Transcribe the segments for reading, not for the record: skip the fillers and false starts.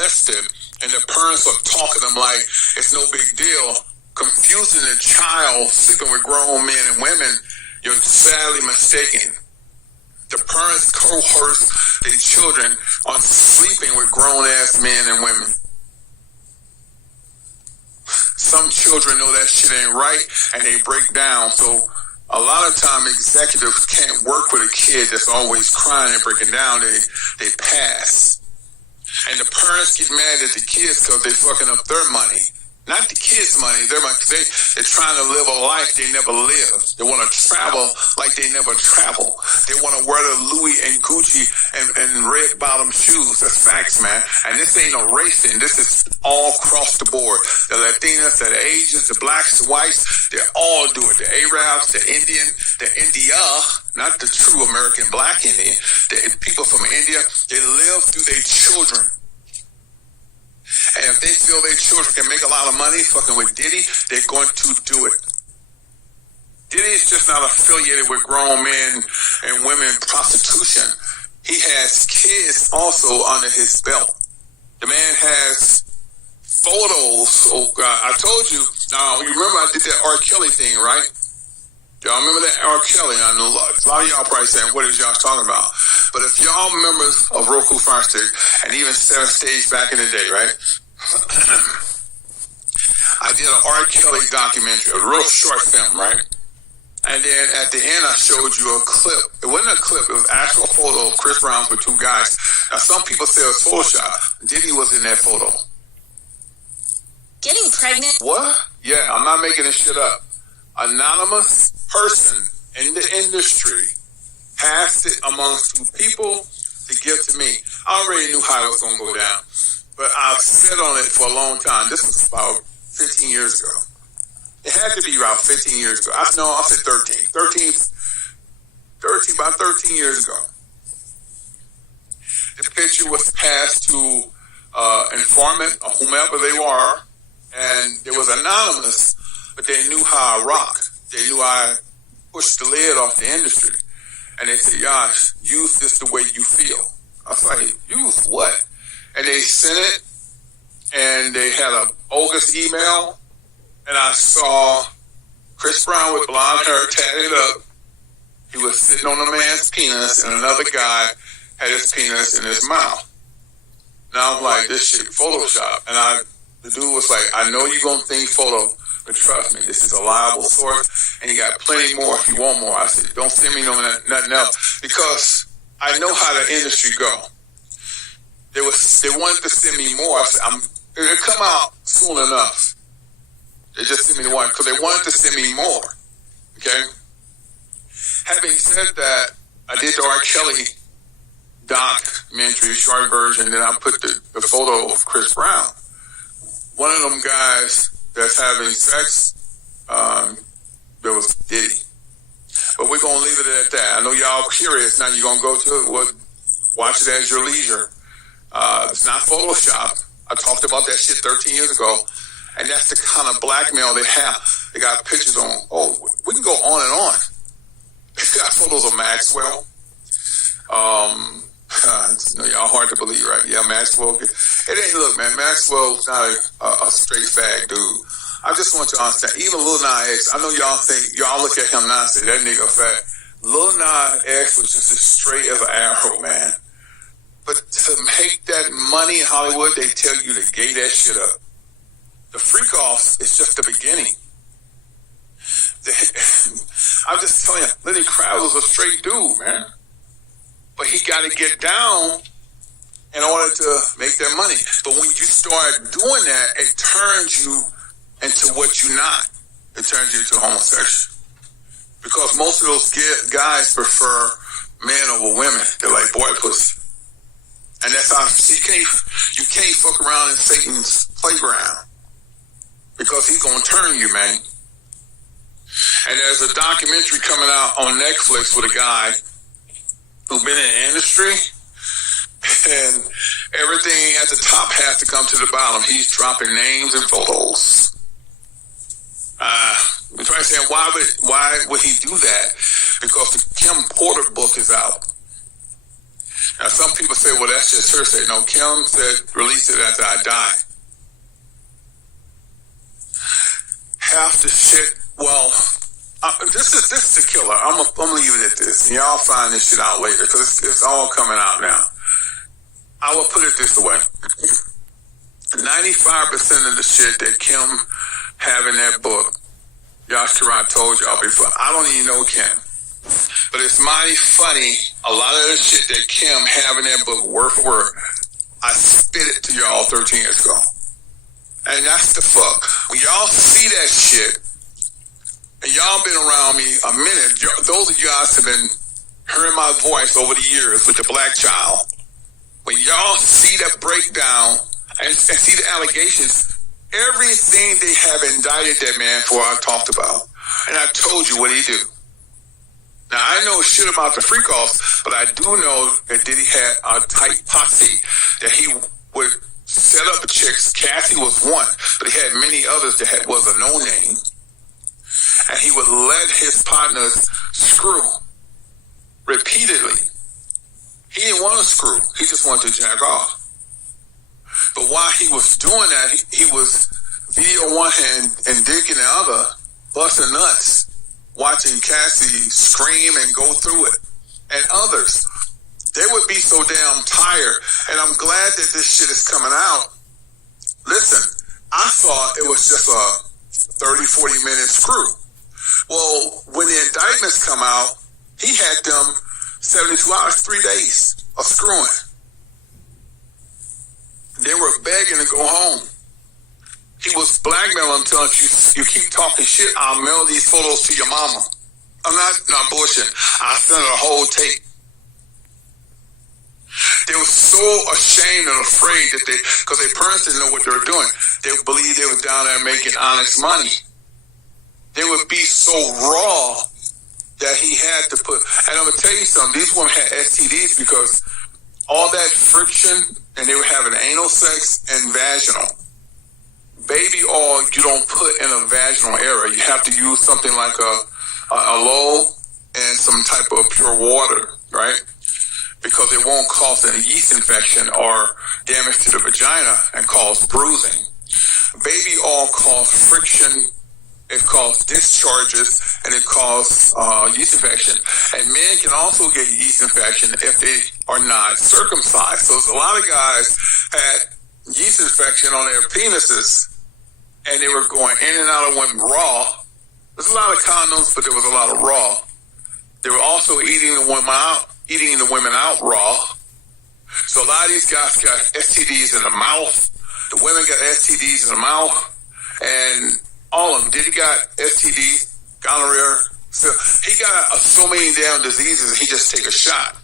molested, and the parents are talking to them like it's no big deal, confusing the child sleeping with grown men and women, you're sadly mistaken. The parents coerce their children on sleeping with grown-ass men and women. Some children know that shit ain't right, and they break down. So a lot of time executives can't work with a kid that's always crying and breaking down. They pass. And the parents get mad at the kids because they fucking up their money. Not the kids' money, their money. They're trying to live a life they never lived. They want to travel like they never travel. They want to wear the Louis and Gucci and red bottom shoes. That's facts, man. And this ain't no race thing. This is all across the board. The Latinas, the Asians, the blacks, the whites, they all do it. The Arabs, the Indian, the India, not the true American black Indian. The people from India, they live through their children. And if they feel their children can make a lot of money fucking with Diddy, they're going to do it. Diddy's just not affiliated with grown men and women prostitution. He has kids also under his belt. The man has photos. Oh God, I told you. Now, you remember I did that R. Kelly thing, right? Y'all remember that R. Kelly? I know a lot of y'all probably saying, what is y'all talking about? But if y'all members of Roku Fire Stick and even 7th Stage back in the day, right? I did an R. Kelly documentary, a real short film, right? And then at the end, I showed you a clip. It wasn't a clip. It was an actual photo of Chris Brown with two guys. Now, some people say it was Photoshop. Diddy was in that photo. Getting pregnant? What? Yeah, I'm not making this shit up. Anonymous person in the industry passed it amongst two people to give to me. I already knew how it was going to go down, but I've sat on it for a long time. This was about 15 years ago. It had to be about 15 years ago. I said 13. 13, about 13 years ago. The picture was passed to informant or whomever they were, and it was anonymous, but they knew how I rock. They knew I pushed the lid off the industry. And they said, Yash, use this the way you feel. I was like, use what? And they sent it, and they had a bogus email, and I saw Chris Brown with blonde hair tatted up. He was sitting on a man's penis, and another guy had his penis in his mouth. Now I'm like, this shit Photoshop. And the dude was like, I know you're going to think photo, but trust me, this is a liable source, and you got plenty more if you want more. I said, don't send me nothing else, because I know how the industry go. They wanted to send me more. I said, it'll come out soon enough. They just sent me the one, because they wanted to send me more. Okay? Having said that, I did the R. Kelly documentary, short version, then I put the photo of Chris Brown. One of them guys that's having sex, there was Diddy. But we're going to leave it at that. I know y'all curious. Now you're going to go to it. Well, watch it at your leisure. It's not Photoshop. I talked about that shit 13 years ago. And that's the kind of blackmail they have. They got pictures on. Oh, we can go on and on. They got photos of Maxwell. Y'all hard to believe, right? Yeah, Maxwell. It ain't, look, man, Maxwell's not a straight fag dude. I just want you to understand, even Lil Nas X, I know y'all look at him now and say, that nigga fat. Lil Nas X was just as straight as an arrow, man. But to make that money in Hollywood, they tell you to gay that shit up. The freak off is just the beginning. I'm just telling you, Lenny Kravitz was a straight dude, man. But he got to get down in order to make that money. But when you start doing that, it turns you into what you're not. It turns you into a homosexual. Because most of those guys prefer men over women. They're like boy pussy. And that's how you can't fuck around in Satan's playground. Because he's going to turn you, man. And there's a documentary coming out on Netflix with a guy who's been in the industry, and everything at the top has to come to the bottom. He's dropping names and photos. I'm trying to say, why would he do that? Because the Kim Porter book is out. Now, some people say, well, that's just her saying. No, Kim said, release it after I die. Half the shit, well, this is the killer. I'm gonna leave it at this. And y'all find this shit out later, because it's all coming out now. I will put it this way. 95% of the shit that Kim have in that book, Yash Qaraah told y'all before, I don't even know Kim. But it's mighty funny, a lot of the shit that Kim have in that book, word for word, I spit it to y'all 13 years ago. And that's the fuck. When y'all see that shit, and y'all been around me a minute, those of you guys have been hearing my voice over the years with the black child. When y'all see that breakdown and see the allegations, everything they have indicted that man for, I talked about. And I told you what he do. Now, I know shit about the freak offs, but I do know that Diddy had a tight posse, that he would set up chicks. Cassie was one, but he had many others that was a no-name. And he would let his partners screw repeatedly. He didn't want to screw. He just wanted to jack off. But while he was doing that, he was video one hand and dick in the other, busting nuts, watching Cassie scream and go through it. And others, they would be so damn tired. And I'm glad that this shit is coming out. Listen, I thought it was just a 30, 40 minute screw. Well, when the indictments come out, he had them 72 hours, 3 days of screwing. They were begging to go home. He was blackmailing, telling you keep talking shit, I'll mail these photos to your mama. I'm not bullshitting. I sent her a whole tape. They were so ashamed and afraid that because their parents didn't know what they were doing. They believed they were down there making honest money. They would be so raw that he had to put, and I'm going to tell you something, these women had STDs because all that friction, and they were having anal sex and vaginal. Baby oil, you don't put in a vaginal area. You have to use something like a aloe and some type of pure water, right? Because it won't cause a yeast infection or damage to the vagina and cause bruising. Baby oil causes friction, it causes discharges, and it causes yeast infection. And men can also get yeast infection if they are not circumcised. So there's a lot of guys had yeast infection on their penises, and they were going in and out of women raw. There's a lot of condoms, but there was a lot of raw. They were also eating the women out raw. So a lot of these guys got STDs in the mouth. The women got STDs in the mouth, and all of them. Diddy got STD, gonorrhea. So he got so many damn diseases, he just take a shot.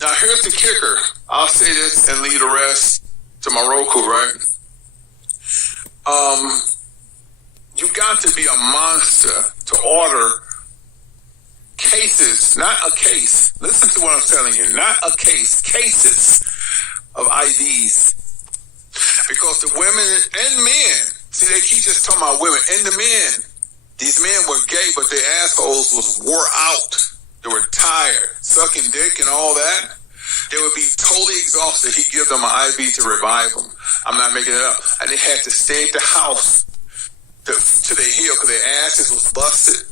Now here's the kicker. I'll say this and leave the rest to my Roku, right? You got to be a monster to order cases, not a case. Listen to what I'm telling you. Not a case, cases of IDs. Because the women and men, see, they keep just talking about women and the men. These men were gay, but their assholes was wore out. They were tired, sucking dick and all that. They would be totally exhausted. He'd give them an IV to revive them. I'm not making it up. And they had to stay at the house till they healed because their asses was busted.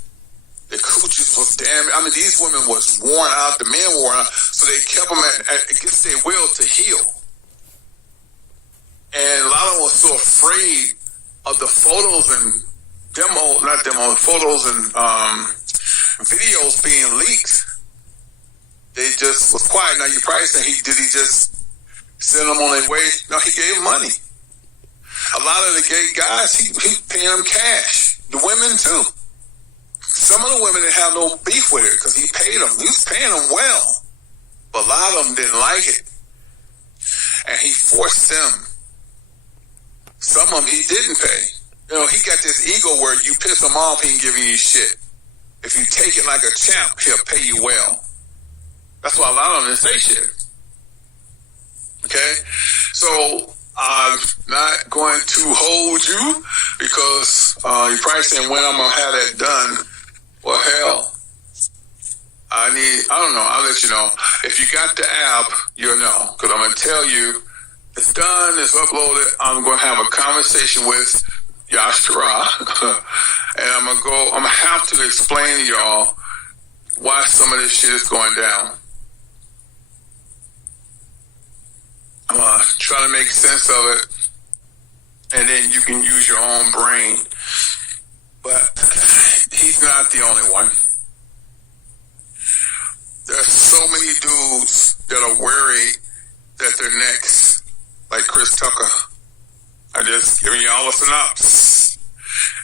Their coochies was damaged. I mean, these women was worn out. The men worn out. So they kept them against their will to heal. And a lot of them were so afraid of the photos and photos and videos being leaked. They just was quiet. Now, you're probably saying, did he just send them on their way? No, he gave them money. A lot of the gay guys, he paying them cash. The women, too. Some of the women didn't have no beef with it because he paid them. He was paying them well. But a lot of them didn't like it. And he forced them. Some of them he didn't pay. You know, he got this ego where you piss him off, he ain't giving you shit. If you take it like a champ, he'll pay you well. That's why a lot of them didn't say shit. Okay? So, I'm not going to hold you because you're probably saying when I'm going to have that done. Well, hell, I don't know, I'll let you know. If you got the app, you'll know. Because I'm going to tell you, it's done, it's uploaded. I'm going to have a conversation with Yash Qaraah. And I'm going to have to explain to y'all why some of this shit is going down. I'm going to try to make sense of it. And then you can use your own brain. But he's not the only one. There's so many dudes that are worried that they're next, like Chris Tucker. I just giving y'all a synopsis.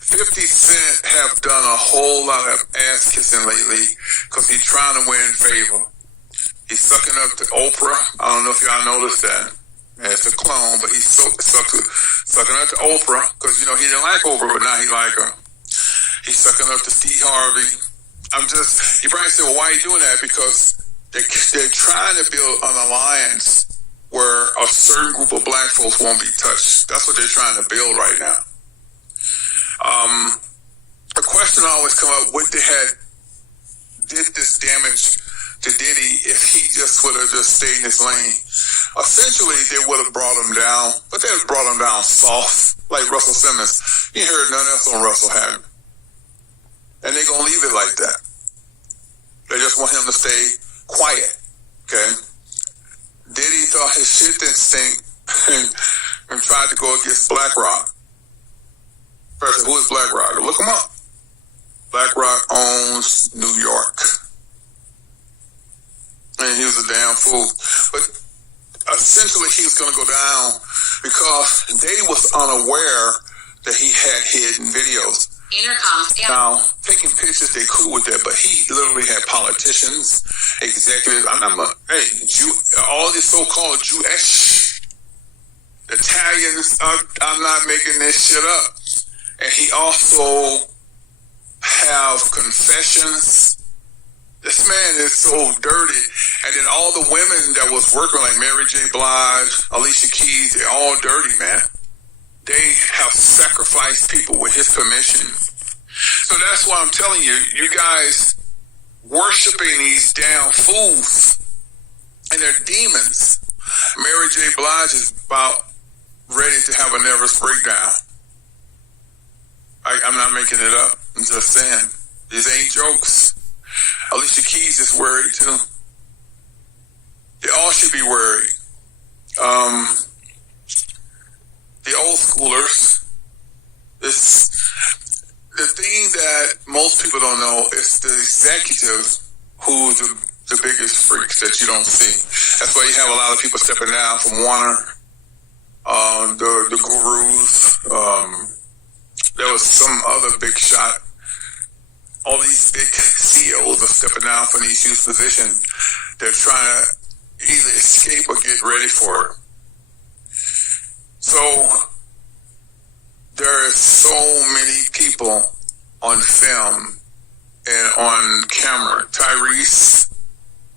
50 Cent have done a whole lot of ass kissing lately because he's trying to win favor. He's sucking up to Oprah. I don't know if y'all noticed that. It's a clone, but he's sucking up to Oprah because, you know, he didn't like Oprah, but now he like her. He's sucking up to Steve Harvey. You probably say, well, why are you doing that? Because they're trying to build an alliance where a certain group of black folks won't be touched. That's what they're trying to build right now. The question always come up, would they did this damage to Diddy if he just would have just stayed in his lane? Essentially, they would have brought him down, but they would have brought him down soft, like Russell Simmons. You heard nothing else on Russell having. And they're going to leave it like that. They just want him to stay quiet, okay? Diddy thought his shit didn't stink and tried to go against BlackRock. First, who is BlackRock? Look him up. BlackRock owns New York. And he was a damn fool. But essentially, he was going to go down because they was unaware that he had hidden videos. Now, taking pictures, they cool with that, but he literally had politicians, executives. All these so-called Jewish Italians. I'm not making this shit up. And he also have confessions. This man is so dirty. And then all the women that was working, like Mary J. Blige, Alicia Keys, they're all dirty, man. They have sacrificed people with his permission. So that's why I'm telling you, you guys worshiping these damn fools and they're demons. Mary J. Blige is about ready to have a nervous breakdown. I'm not making it up. I'm just saying. These ain't jokes. Alicia Keys is worried too. They all should be worried. The old schoolers, the thing that most people don't know is the executive who's the biggest freaks that you don't see. That's why you have a lot of people stepping down from Warner, the gurus. There was some other big shot. All these big CEOs are stepping down from these huge positions. They're trying to either escape or get ready for it. So there are so many people on film and on camera. Tyrese,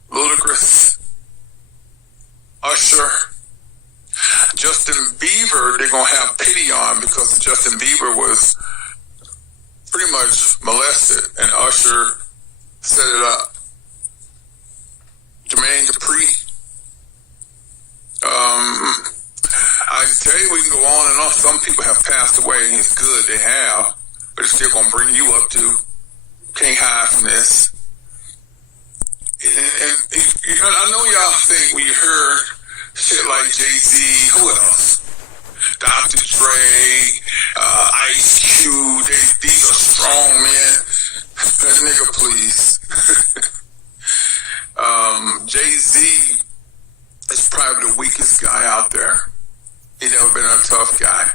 Ludacris, Usher, Justin Bieber, they're going to have pity on because Justin Bieber was pretty much molested and Usher set it up. Jermaine Dupri. I tell you, we can go on and on. Some people have passed away, and it's good they have, but it's still going to bring you up too. Can't hide from this. And I know y'all think when you heard shit like Jay-Z, who else? Dr. Dre, Ice Cube, these are strong men. Nigga, please. Jay-Z is probably the weakest guy out there. He never been a tough guy.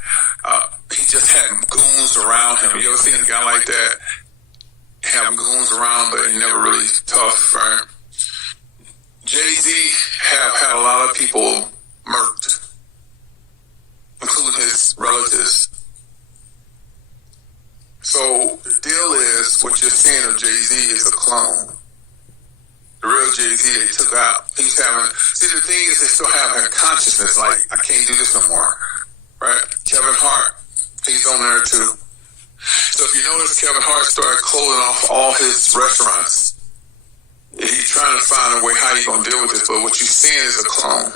He just had goons around him. You ever seen a guy like that? Have goons around, but he never really tough, right? Jay-Z have had a lot of people murked, including his relatives. So the deal is, what you're seeing of Jay-Z is a clone. The real Jay-Z they took out. The thing is, they still have a consciousness, like, I can't do this no more, right? Kevin Hart, he's on there too. So if you notice, Kevin Hart started closing off all his restaurants. He trying to find a way how you're going to deal with this, but what you're seeing is a clone.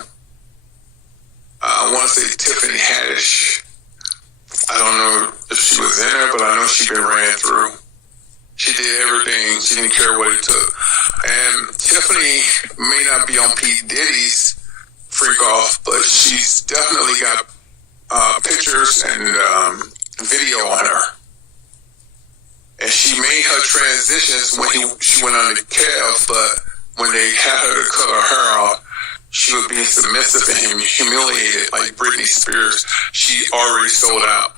I want to say Tiffany Haddish. I don't know if she was in there, but I know she been ran through. She did everything. She didn't care what it took. And Tiffany may not be on P. Diddy's freak off, but she's definitely got pictures and video on her. And she made her transitions when she went on the calf, but when they had her to cut her hair off, she was being submissive and humiliated like Britney Spears. She already sold out.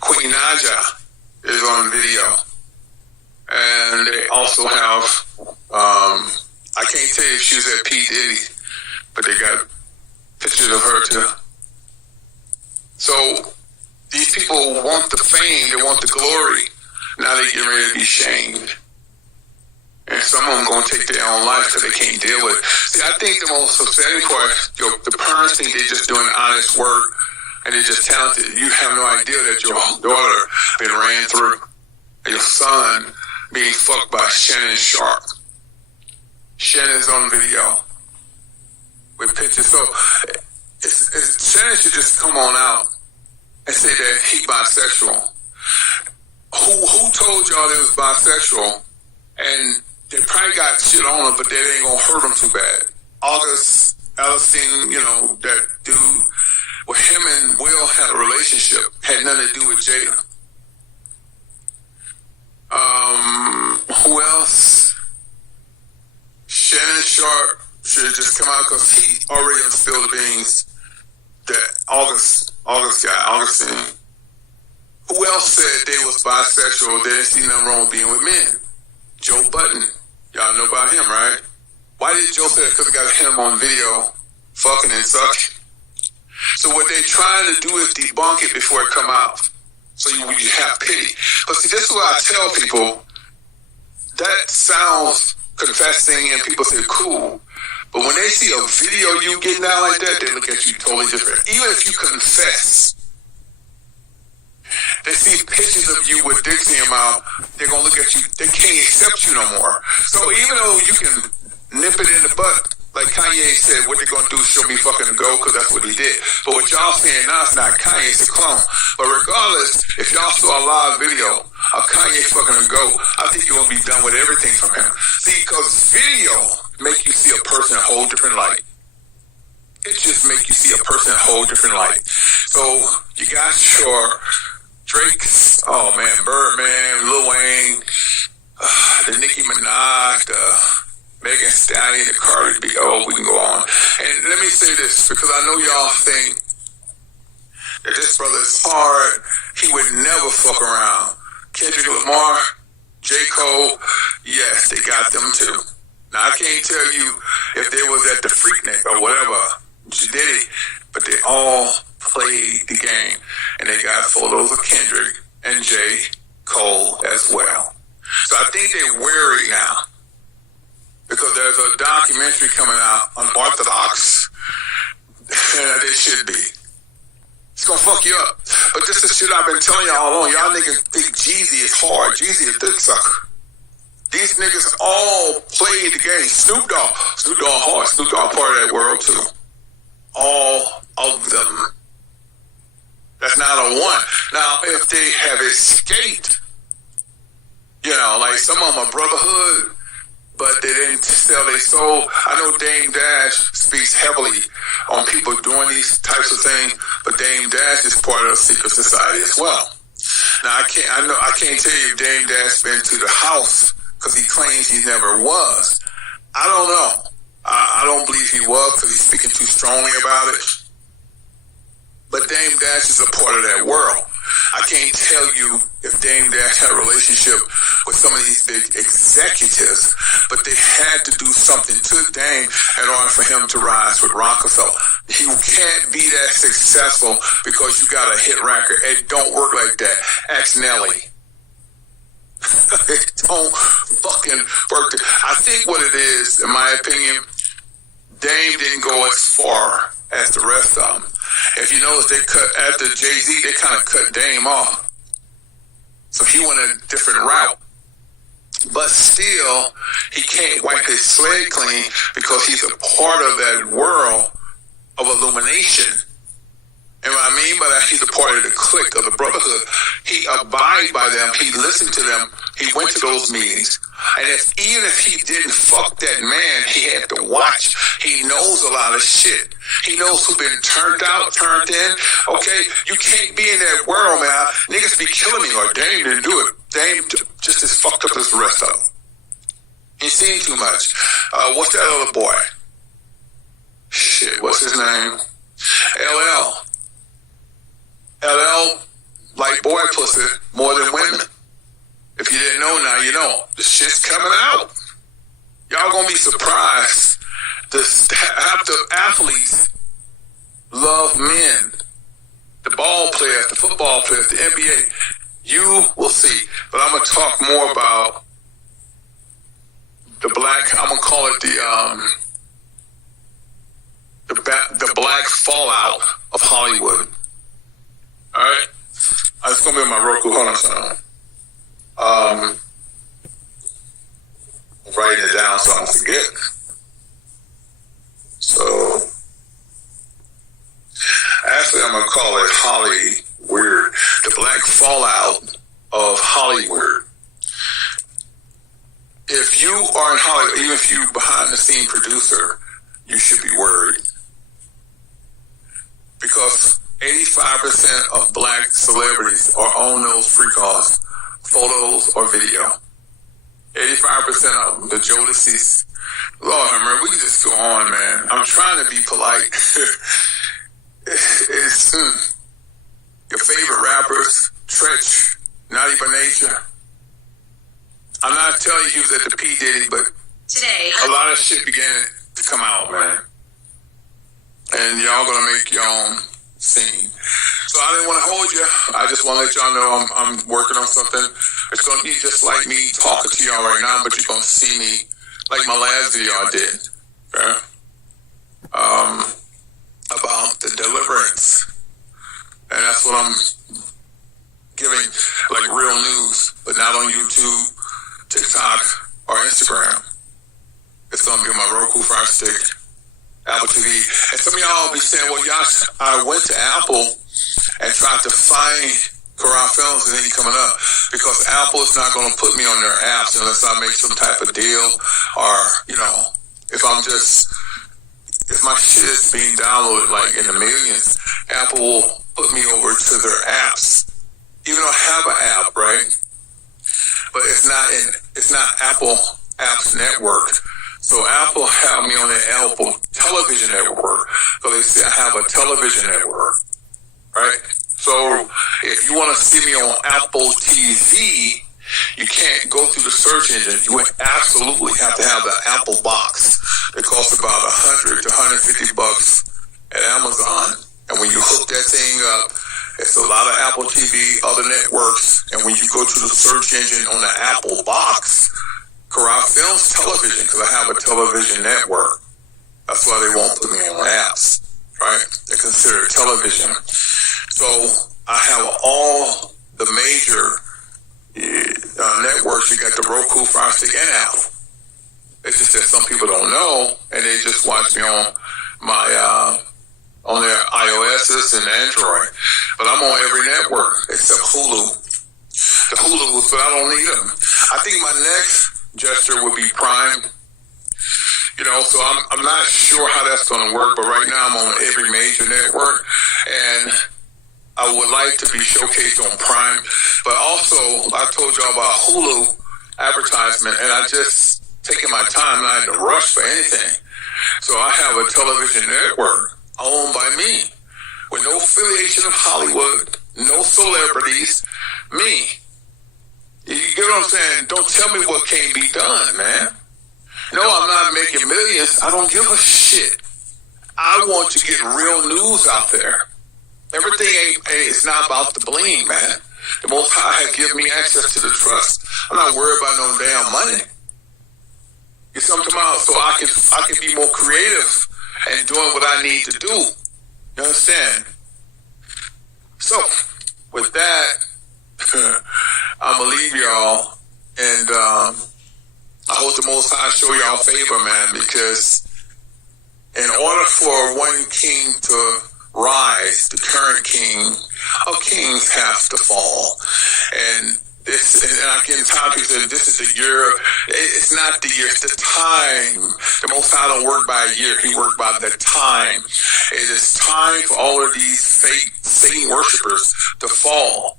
Queen Naja is on video. And they also have, I can't tell you if she was at P. Diddy, but they got pictures of her too. So these people want the fame, they want the glory. Now they getting ready to be shamed. And some of them going to take their own life because they can't deal with it. See, I think the most upsetting part, the parents think they're just doing honest work and they're just talented. You have no idea that your daughter been ran through. And your son being fucked by Shannon Sharp. Shannon's on video with pictures. So Shannon should just come on out and say that he bisexual. Who told y'all they was bisexual? And they probably got shit on him, but that ain't gonna hurt him too bad. August Ellison, that dude, well, him and Will had a relationship, had nothing to do with Jada. Who else? Shannon Sharp should just come out because he already spilled the beans. That Augustine. Who else said they was bisexual? They didn't see nothing wrong with being with men. Joe Budden. Y'all know about him, right? Why did Joe say that? Because they got him on video fucking and sucking. So what they're trying to do is debunk it before it come out. So you have pity. But see, this is what I tell people. That sounds confessing and people say cool. But when they see a video you getting down like that, they look at you totally different. Even if you confess, they see pictures of you with dicks in your mouth, they're going to look at you, they can't accept you no more. So even though you can nip it in the butt, like Kanye said, what they're going to do is show me fucking the go, because that's what he did. But what y'all saying now is not Kanye, it's a clone. But regardless, if y'all saw a live video of Kanye fucking a go, I think you're going to be done with everything from him. See, because video make you see a person in a whole different light. It just make you see a person in a whole different light. So you got your Drake's, oh man, Birdman, Lil Wayne, the Nicki Minaj, the Megan Stallion, the Cardi B, we can go on. And let me say this, because I know y'all think that this brother is hard. He would never fuck around. Kendrick Lamar, J. Cole, yes, they got them too. Now, I can't tell you if they was at the Freaknik or whatever, Diddy, but they all played the game. And they got photos of Kendrick and J. Cole as well. So I think they're wary now. Because there's a documentary coming out on Orthodox. And they should be. It's gonna fuck you up. But this is shit I've been telling y'all all along. Y'all niggas think Jeezy is hard. Jeezy is dick sucker. These niggas all played the game. Snoop Dogg hard. Snoop Dogg part of that world too. All of them. That's not a one. Now, if they have escaped, like some of them are brotherhood, but they didn't sell their soul. I know Dame Dash speaks heavily on people doing these types of things, but Dame Dash is part of a secret society as well. Now, I can't tell you if Dame Dash been to the house because he claims he never was. I don't know. I don't believe he was because he's speaking too strongly about it. But Dame Dash is a part of that world. I can't tell you if Dame Dash had a relationship with some of these big executives, but they had to do something to Dame in order for him to rise with Rockefeller. You can't be that successful because you got a hit record. It don't work like that. Ask Nelly. It don't fucking work. I think what it is, in my opinion, Dame didn't go as far as the rest of them. If you notice, they cut after Jay-Z, they kind of cut Dame off. So he went a different route. but still, he can't wipe his slate clean because he's a part of that world of illumination. And what I mean by that, he's a part of the clique of the brotherhood. He abide by them. He listened to them. He went to those meetings. And even if he didn't fuck that man, he had to watch. He knows a lot of shit. He knows who's been turned out, turned in. Okay, you can't be in that world, man. Niggas be killing me. Or Dame didn't do it. Dame just as fucked up as the rest of them. He's seen too much. What's that other boy? Shit, what's his name? LL. LL like boy pussy more than women. If you didn't know, now you know. The shit's coming out. Y'all gonna be surprised. The athletes love men. The ball players, the football players, the NBA. You will see. But I'm gonna talk more about the black. I'm gonna call it the black fallout of Hollywood. All right, it's gonna be on my Roku. Hold on, son. I'm writing it down so I don't forget. So, actually, I'm gonna call it Hollywood. The black fallout of Hollywood. If you are in Hollywood, even if you behind the scene producer, you should be worried because 85% of black celebrities are on those free calls, photos or video. 85% of them, the Jodeci's. Lord, we can just go on, man. I'm trying to be polite. It's your favorite rappers, Tretch, Naughty by Nature. I'm not telling you he was at the P. Diddy, but today a lot of shit began to come out, man. And y'all gonna make your own scene. So I didn't want to hold you. I just want to let y'all know I'm working on something. It's going to be just like me talking to y'all right now, but you're going to see me like my last video I did. Okay? About the deliverance. And that's what I'm giving, like real news, but not on YouTube, TikTok, or Instagram. It's going to be on my Roku Fire Stick, Apple TV. And some of y'all be saying, well, Yash, I went to Apple and tried to find Qaraah Films and it ain't coming up because Apple is not going to put me on their apps unless I make some type of deal or, you know, if my shit is being downloaded like in the millions, Apple will put me over to their apps. Even though I have an app, right? But it's not Apple Apps Network. So Apple have me on the Apple television network. So they say I have a television network, right? So if you want to see me on Apple TV, you can't go through the search engine. You would absolutely have to have the Apple box. It costs about $100 to $150 at Amazon. And when you hook that thing up, it's a lot of Apple TV, other networks. And when you go to the search engine on the Apple box, Qaraah Films Television, because I have a television network. That's why they won't put me on apps, right? They're considered television. So I have all the major networks. You got the Roku, Fire Stick, and Apple. It's just that some people don't know, and they just watch me on my on their iOS's and Android. But I'm on every network except Hulu. The Hulu, but I don't need them. I think my next gesture would be Prime. You know, so I'm not sure how that's going to work, but right now I'm on every major network, and I would like to be showcased on Prime. But also, I told y'all about Hulu advertisement, and I just taking my time, not in a rush for anything. So I have a television network owned by me, with no affiliation of Hollywood, no celebrities, me. You get what I'm saying? Don't tell me what can't be done, man. No, I'm not making millions. I don't give a shit. I want to get real news out there. Everything it's not about the bling, man. The Most High has given me access to the trust. I'm not worried about no damn money. You see what I'm talking about? So I can be more creative and doing what I need to do. You understand? So, with that, I'm gonna leave y'all, and hope the Most High show y'all favor, man, because in order for one king to rise, the current king of kings has to fall. And this, and I'm getting tired of people saying this is the year. It's not the year, it's the time. The Most High don't work by a year, he worked by the time. It is time for all of these fake Satan worshipers to fall.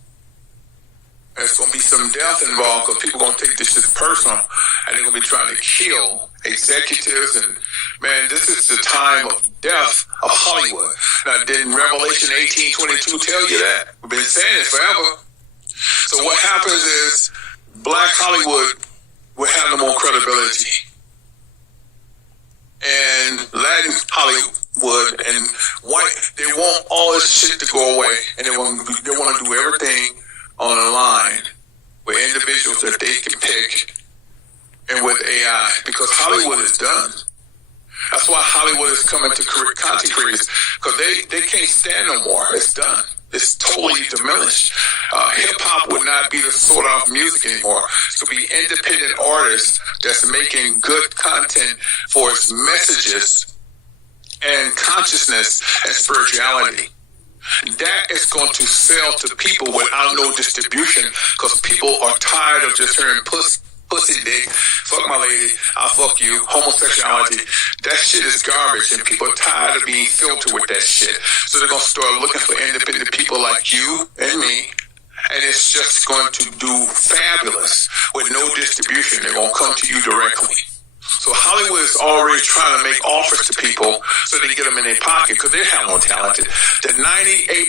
There's going to be some death involved because people are going to take this shit personal and they're going to be trying to kill executives. And man, this is the time of death of Hollywood. Now, didn't Revelation 18:22 tell you that? We've been saying it forever. So what happens is Black Hollywood will have no more credibility. And Latin Hollywood and white, they want all this shit to go away. And they want to do everything on a line with individuals that they can pick and with AI, because Hollywood is done. That's why Hollywood is coming to content creators, because they can't stand no more. It's done. It's totally diminished. Hip-hop would not be the sort of music anymore. It's going to be independent artists that's making good content for its messages and consciousness and spirituality. That is going to sell to people without no distribution, because people are tired of just hearing pussy dick, fuck my lady, I'll fuck you, homosexuality. That shit is garbage, and people are tired of being filtered with that shit. So they're going to start looking for independent people like you and me, and it's just going to do fabulous with no distribution. They're going to come to you directly. So Hollywood is already trying to make offers to people so they get them in their pocket, because they have no talent. The 98%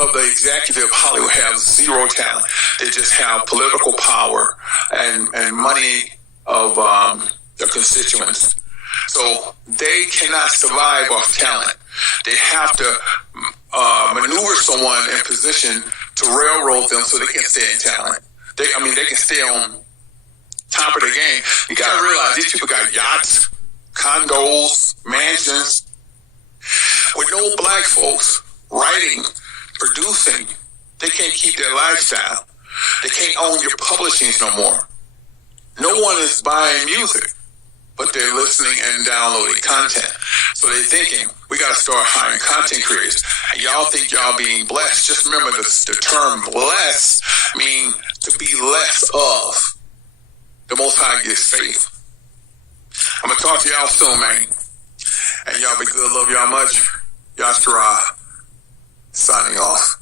of the executive Hollywood have zero talent. They just have political power and money of their constituents. So they cannot survive off talent. They have to maneuver someone in position to railroad them so they can stay in talent. They can stay on top of the game. You gotta realize these people got yachts, condos, mansions. With no black folks writing, producing, they can't keep their lifestyle. They can't own your publishings no more. No one is buying music, but they're listening and downloading content. So they're thinking, we gotta start hiring content creators. And y'all think y'all being blessed. Just remember the term blessed means to be less of. The Most High gives faith. I'm going to talk to y'all soon, man. And y'all be good. Love y'all much. Yash, Qaraah, signing off.